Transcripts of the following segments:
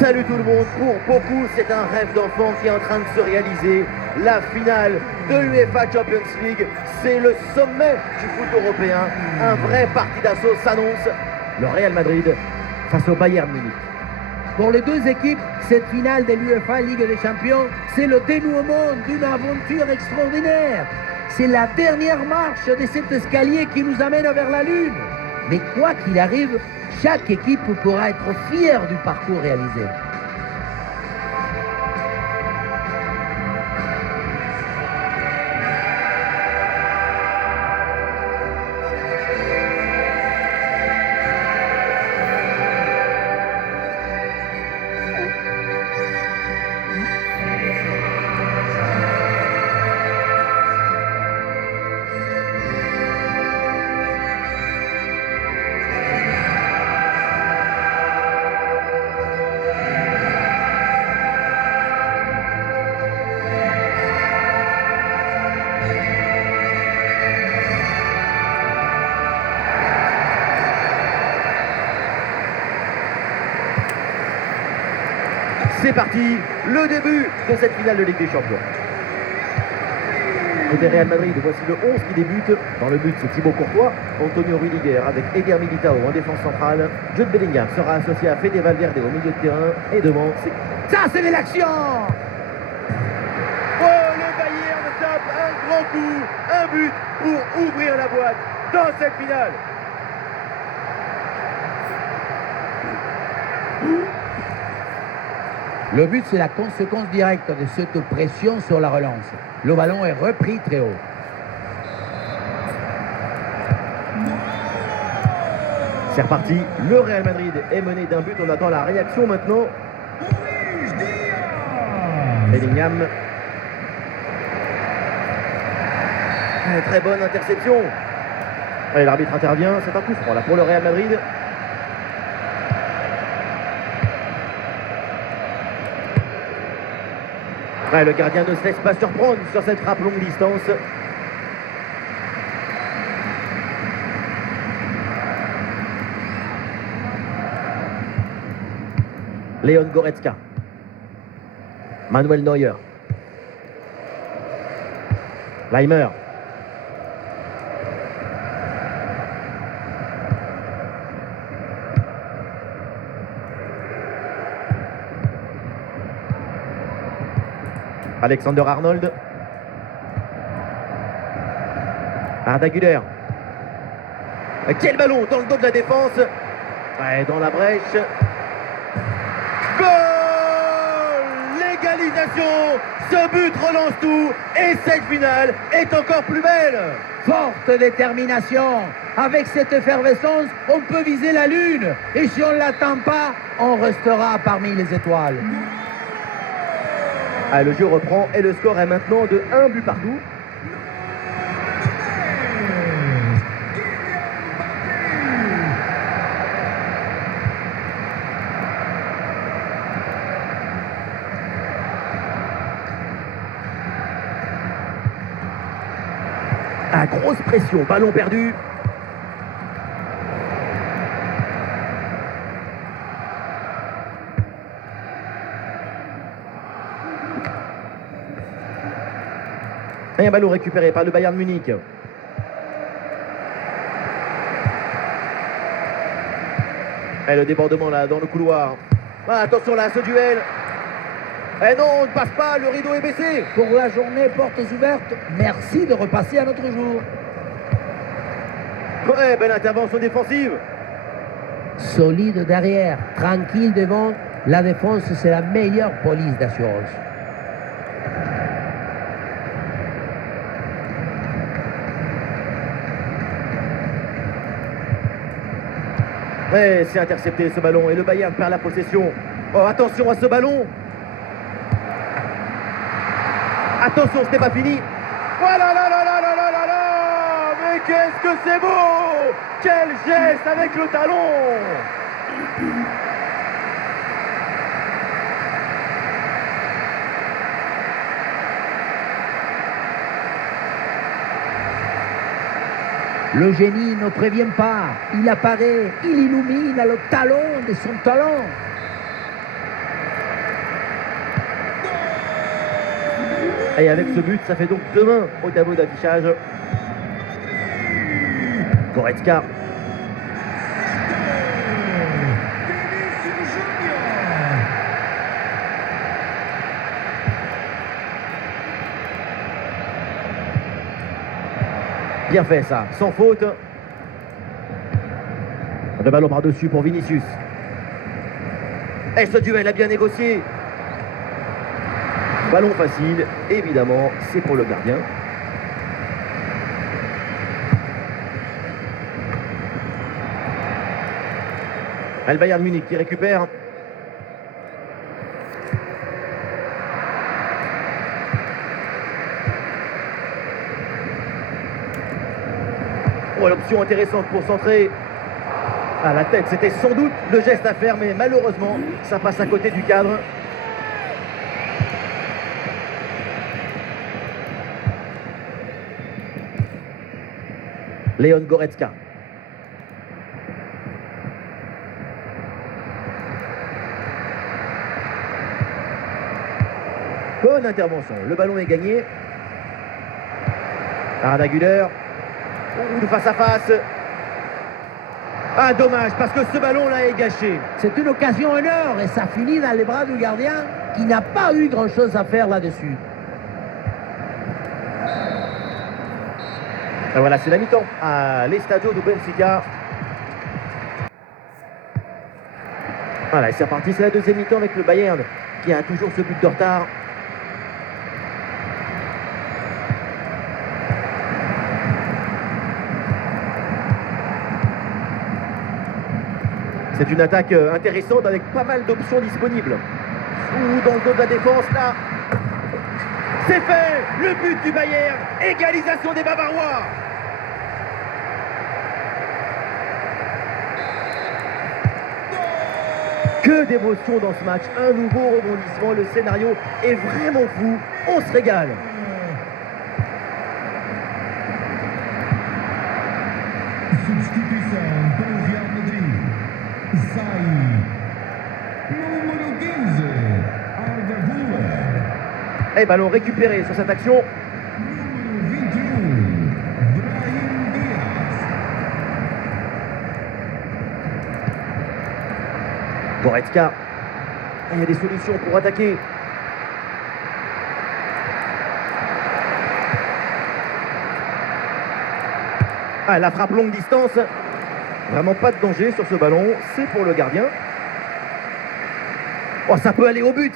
Salut tout le monde, pour beaucoup c'est un rêve d'enfant qui est en train de se réaliser. La finale de l'UEFA Champions League, c'est le sommet du foot européen. Un vrai parti d'assaut s'annonce. Le Real Madrid face au Bayern Munich. Pour les deux équipes, cette finale de l'UEFA Ligue des Champions, c'est le dénouement d'une aventure extraordinaire. C'est la dernière marche de cet escalier qui nous amène vers la Lune. Mais quoi qu'il arrive, chaque équipe pourra être fière du parcours réalisé. C'est parti, le début de cette finale de Ligue des Champions. Côté Real Madrid, voici le 11 qui débute. Dans le but, c'est Thibaut Courtois, Antonio Rudiger avec Eder Militao en défense centrale. Jude Bellingham sera associé à Fede Valverde au milieu de terrain. Et devant, c'est... Ça, c'est de l'action! Oh, le Bayern tape un grand coup, un but pour ouvrir la boîte dans cette finale. Le but, c'est la conséquence directe de cette pression sur la relance. Le ballon est repris très haut. C'est reparti, le Real Madrid est mené d'un but. On attend la réaction maintenant. Bellingham. Très bonne interception. Allez, l'arbitre intervient, c'est un coup franc là pour le Real Madrid. Ouais, le gardien ne se laisse pas surprendre sur cette frappe longue distance. Leon Goretzka. Manuel Neuer. Leimer. Alexander Arnold. Arda Güler. Quel ballon dans le dos de la défense. Ouais, dans la brèche. Goal! L'égalisation. Ce but relance tout. Et cette finale est encore plus belle. Forte détermination. Avec cette effervescence, on peut viser la Lune. Et si on ne l'attend pas, on restera parmi les étoiles. Ah, le jeu reprend et le score est maintenant de 1 but partout. Ah, grosse pression, ballon perdu. Et un ballon récupéré par le Bayern Munich. Et le débordement là dans le couloir. Ah, attention là, ce duel. Eh non, on ne passe pas, le rideau est baissé. Pour la journée, portes ouvertes, merci de repasser à notre jour. Ouais, belle intervention défensive. Solide derrière, tranquille devant, la défense c'est la meilleure police d'assurance. Ouais, c'est intercepté ce ballon et le Bayern perd la possession. Oh, attention à ce ballon. Attention, ce n'est pas fini. Oh là là là là là là là là. Mais qu'est-ce que c'est beau. Quel geste avec le talon. Le génie ne prévient pas, il apparaît, il illumine le talon de son talent. Et avec ce but, ça fait donc 2-1 au tableau d'affichage. Goretzka. Bien fait ça, sans faute. Le ballon par-dessus pour Vinicius. Et ce duel a bien négocié. Ballon facile, évidemment, c'est pour le gardien. Le Bayern Munich qui récupère. Oh, l'option intéressante pour centrer. À la tête, c'était sans doute le geste à faire, mais malheureusement, ça passe à côté du cadre. Leon Goretzka. Bonne intervention, le ballon est gagné. Arda Güler. Ouh, face à face. Ah, dommage, parce que ce ballon-là est gâché. C'est une occasion énorme et ça finit dans les bras du gardien qui n'a pas eu grand-chose à faire là-dessus. Et voilà, c'est la mi-temps à l'Estadio de Benfica. Voilà, et c'est reparti, c'est la deuxième mi-temps avec le Bayern qui a toujours ce but de retard. C'est une attaque intéressante avec pas mal d'options disponibles. Ou dans le dos de la défense, là. C'est fait! Le but du Bayern! Égalisation des Bavarois! Que d'émotion dans ce match! Un nouveau rebondissement, le scénario est vraiment fou. On se régale! Substituição para o Real Madrid. Sai. Número 15. Arda Güler. Et ballon récupéré sur cette action. Número 21. Brahim Diaz. Goretzka. Il y a des solutions pour attaquer. Ah, la frappe longue distance. Vraiment pas de danger sur ce ballon. C'est pour le gardien. Oh, ça peut aller au but.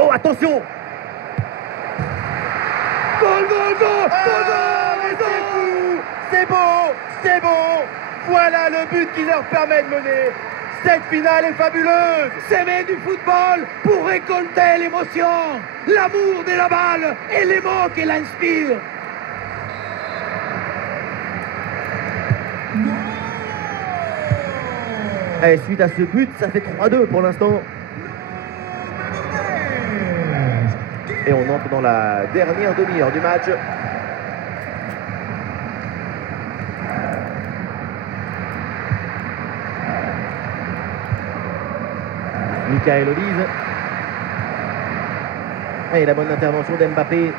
Oh, attention. Goal, goal, goal, goal, goal, goal. C'est beau, c'est beau. Voilà le but qui leur permet de mener. Cette finale est fabuleuse. S'aimer du football pour récolter l'émotion, l'amour de la balle et les mots qu'elle inspire. Et suite à ce but, ça fait 3-2 pour l'instant. Et on entre dans la dernière demi-heure du match. Michael Olise. Et la bonne intervention d'Mbappé.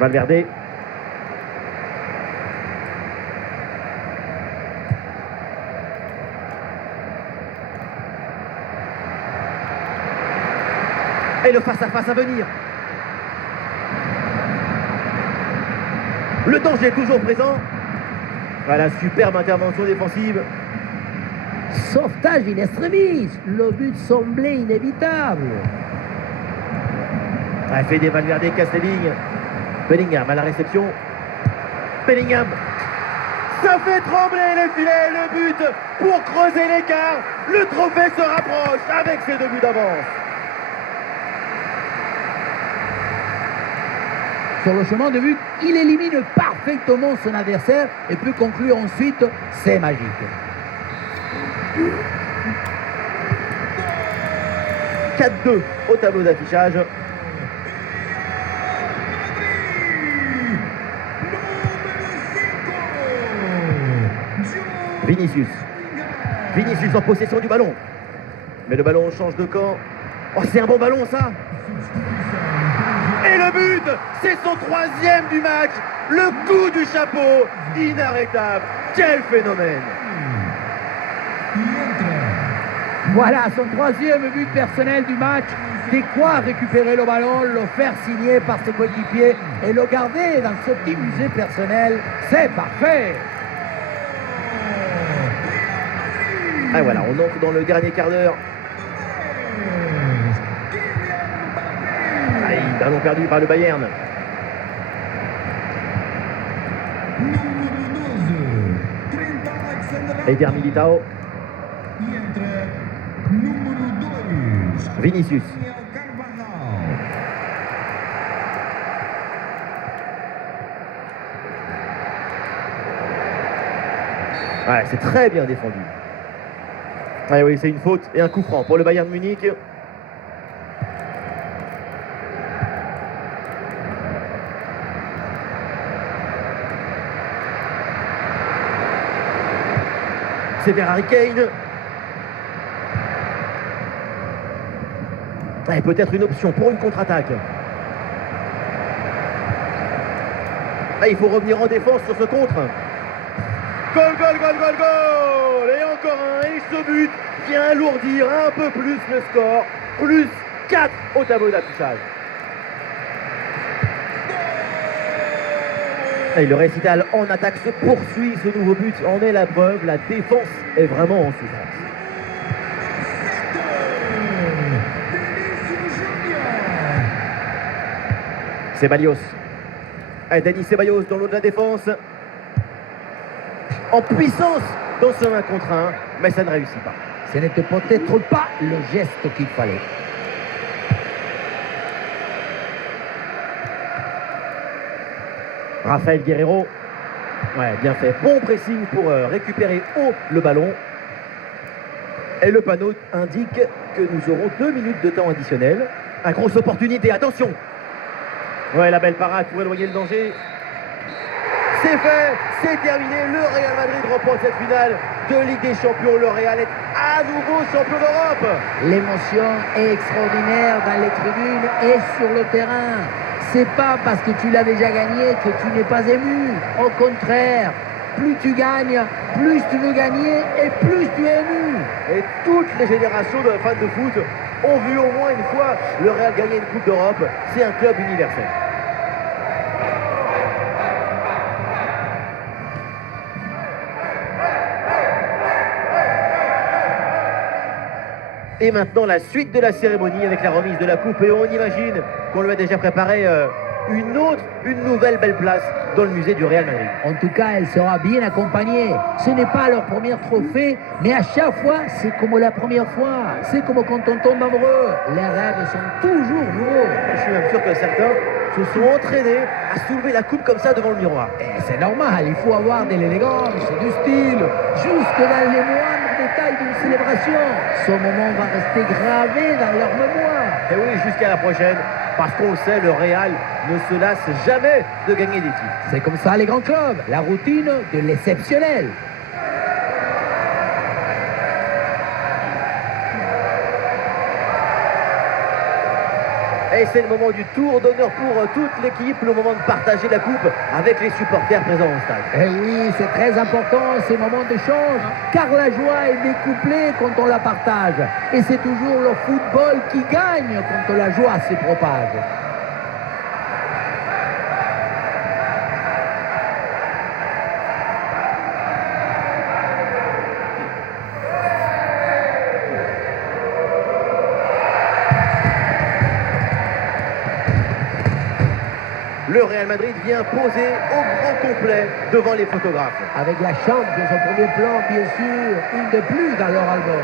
Valverde. Et le face-à-face à venir. Le danger est toujours présent. Voilà, superbe intervention défensive. Sauvetage in extremis, le but semblait inévitable. Elle fait des Valverde, casse les lignes. Bellingham à la réception. Bellingham. Ça fait trembler les filets, le but pour creuser l'écart. Le trophée se rapproche avec ses 2 buts d'avance. Sur le chemin de but, il élimine parfaitement son adversaire et peut conclure ensuite, c'est magique. « 4-2 au tableau d'affichage. Vinicius. Vinicius en possession du ballon. Mais le ballon change de camp. Oh, c'est un bon ballon, ça. Et le but, c'est son 3e du match. Le coup du chapeau, inarrêtable. Quel phénomène. Voilà son 3e but personnel du match. C'est quoi récupérer le ballon, le faire signer par ses coéquipiers et le garder dans ce petit musée personnel. C'est parfait. Et voilà, on entre dans le dernier quart d'heure. Allez, ballon perdu par le Bayern. Eder Militao. Vinicius. Ouais, c'est très bien défendu. Ouais, oui, c'est une faute et un coup franc pour le Bayern Munich. C'est vers Harry Kane. Et peut-être une option pour une contre-attaque. Ah, il faut revenir en défense sur ce contre. Goal, goal, goal, goal, goal. Et encore un. Et ce but vient alourdir un peu plus le score. Plus 4 au tableau d'affichage. Et le récital en attaque se poursuit. Ce nouveau but en est la preuve. La défense est vraiment en souffrance. Ceballos. Dani Ceballos dans l'eau de la défense. En puissance dans ce 1 contre 1, mais ça ne réussit pas. Ce n'était peut-être pas le geste qu'il fallait. Rafael Guerreiro. Ouais, bien fait. Bon pressing pour récupérer haut le ballon. Et le panneau indique que nous aurons 2 minutes de temps additionnel. Une grosse opportunité, attention. Ouais, la belle parade pour éloigner le danger. C'est fait, c'est terminé. Le Real Madrid remporte cette finale de Ligue des Champions. Le Real est à nouveau champion d'Europe. L'émotion est extraordinaire dans les tribunes et sur le terrain. C'est pas parce que tu l'as déjà gagné que tu n'es pas ému. Au contraire, plus tu gagnes, plus tu veux gagner et plus tu es ému. Et toutes les générations de fans de foot ont vu au moins une fois le Real gagner une Coupe d'Europe. C'est un club universel. Et maintenant la suite de la cérémonie avec la remise de la coupe. Et on imagine qu'on lui a déjà préparé une nouvelle belle place dans le musée du Real Madrid. En tout cas, elle sera bien accompagnée. Ce n'est pas leur premier trophée, mais à chaque fois, c'est comme la première fois. C'est comme quand on tombe amoureux. Les rêves sont toujours nouveaux. Je suis même sûr que certains se sont entraînés à soulever la coupe comme ça devant le miroir. Et c'est normal, il faut avoir de l'élégance, du style, jusque dans les moindres détails d'une célébration. Ce moment va rester gravé dans leur mémoire. Et oui, jusqu'à la prochaine, parce qu'on le sait, le Real ne se lasse jamais de gagner des titres. C'est comme ça les grands clubs, la routine de l'exceptionnel. Et c'est le moment du tour d'honneur pour toute l'équipe, le moment de partager la coupe avec les supporters présents au stade. Et oui, c'est très important ces moments d'échange, car la joie est découplée quand on la partage. Et c'est toujours le football qui gagne quand la joie se propage. Le Real Madrid vient poser au grand complet devant les photographes. Avec la chambre de son premier plan, bien sûr, une de plus dans leur album.